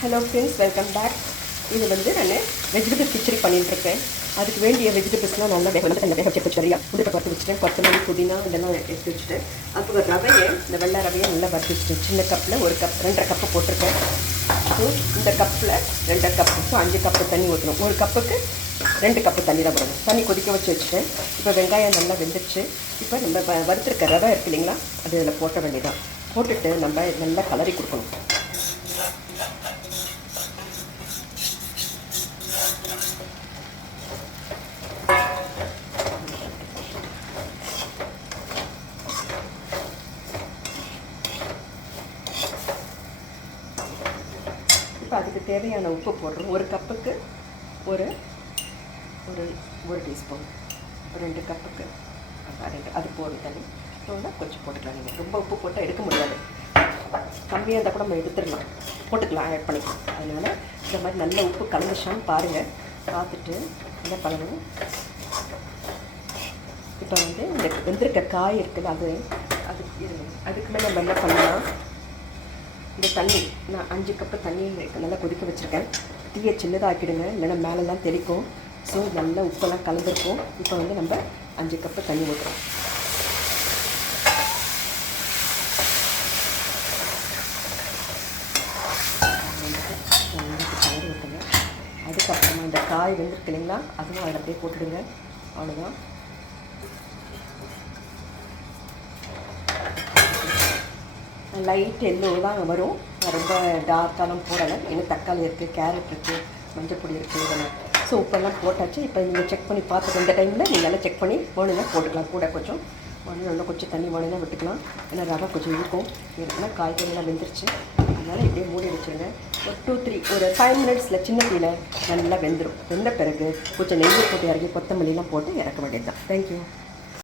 Hello friends, welcome back. இது வந்து நான் வெஜிடபிள் கிச்சடி பண்ணிட்டுருக்கேன். அதுக்கு வேண்டிய வெஜிடபிள்ஸ்லாம் நல்லா வேக வச்சு வச்சுறியா முந்திரி பருப்பு வச்சுட்டேன், கொத்தமல்லி புதினா இதெல்லாம் எடுத்து வச்சுட்டேன். அதுக்கு ரவையை, இந்த வெள்ளை ரவையை நல்லா வறுத்து வச்சுட்டேன். சின்ன கப்பில் ஒரு கப் 2.5 கப்பு போட்டிருக்கேன். ஸோ இந்த கப்பில் 2 கப்பு, ஸோ 5 கப்பு தண்ணி ஊற்றணும். ஒரு கப்புக்கு 2 கப்பு தண்ணி தான் போடணும். தண்ணி கொதிக்க வச்சு வச்சுட்டேன். இப்போ வெங்காயம் நல்லா வெந்துடுச்சு. இப்போ நம்ம வறுத்துருக்க ரவை இருக்கு இல்லைங்களா, அது இதில் போட்ட வேண்டியதான். போட்டுட்டு நம்ம நல்லா கலரி கொடுக்கணும். இப்போ அதுக்கு தேவையான உப்பு போடுறோம். ஒரு கப்புக்கு ஒரு ஒரு ஒரு டீஸ்பூன், 2 கப்புக்கு 2 அது போடுற தண்ணி போட்டால் கொஞ்சம் போட்டுக்கலாம். நீங்கள் ரொம்ப உப்பு போட்டால் எடுக்க முடியாது. கம்மியாக இருந்தால் கூட நம்ம எடுத்துடலாம், போட்டுக்கலாம், ஆட் பண்ணிக்கலாம். அதனால் இந்த மாதிரி நல்ல உப்பு கலந்துச்சான்னு பாருங்கள். பார்த்துட்டு என்ன பண்ணணும், இப்போ வந்து இந்த வெந்திருக்க காய் இருக்குல்ல, அதுக்கு மேலே நம்ம என்ன பண்ணலாம், இந்த தண்ணி நான் 5 கப்பு தண்ணி நல்லா கொதிக்க வச்சுருக்கேன். தீயை சின்னதாக ஆக்கிடுங்க, இல்லைன்னா மேலெல்லாம் தெளிக்கும். ஸோ நல்லா உப்பெல்லாம் கலந்துருக்கும். இப்போ வந்து நம்ம 5 கப்பு தண்ணி ஊற்றுறோம். கலந்து ஊற்றுங்க. அதுக்கப்புறமா இந்த காய் வெந்திருக்கு இல்லைங்களா, அதுவும் அதில் அப்படியே போட்டுடுங்க. அவ்வளோதான். லைட் எல்லோ தான் வரும், ரொம்ப டார்க்காலாம் போடலை. இன்னும் தக்காளி இருக்குது, கேரட் இருக்குது, மஞ்சள் பொடி இருக்குது, இதெல்லாம். ஸோ உப்பெல்லாம் போட்டாச்சு. இப்போ நீங்கள் செக் பண்ணி பார்த்துட்டு இந்த டைமில் நீங்கள் எல்லாம் செக் பண்ணி வேணுன்னா போட்டுக்கலாம். கூட கொஞ்சம் வேணும்னா கொஞ்சம் தண்ணி வேணுன்னா விட்டுக்கலாம். ஏன்னா ரவை கொஞ்சம் இருக்கும். இருக்குன்னா காய்கறிலாம் வெந்துருச்சு. அதனால் இப்படியே மூடி வச்சுருங்க. ஒரு 5 மினிட்ஸில் சின்ன தீயில் நல்லா வெந்துடும். வெந்த பிறகு கொஞ்சம் நெய்யை போட்டு இறக்கி கொத்தமல்லிலாம் போட்டு இறக்க வேண்டியது தான். தேங்க்யூ.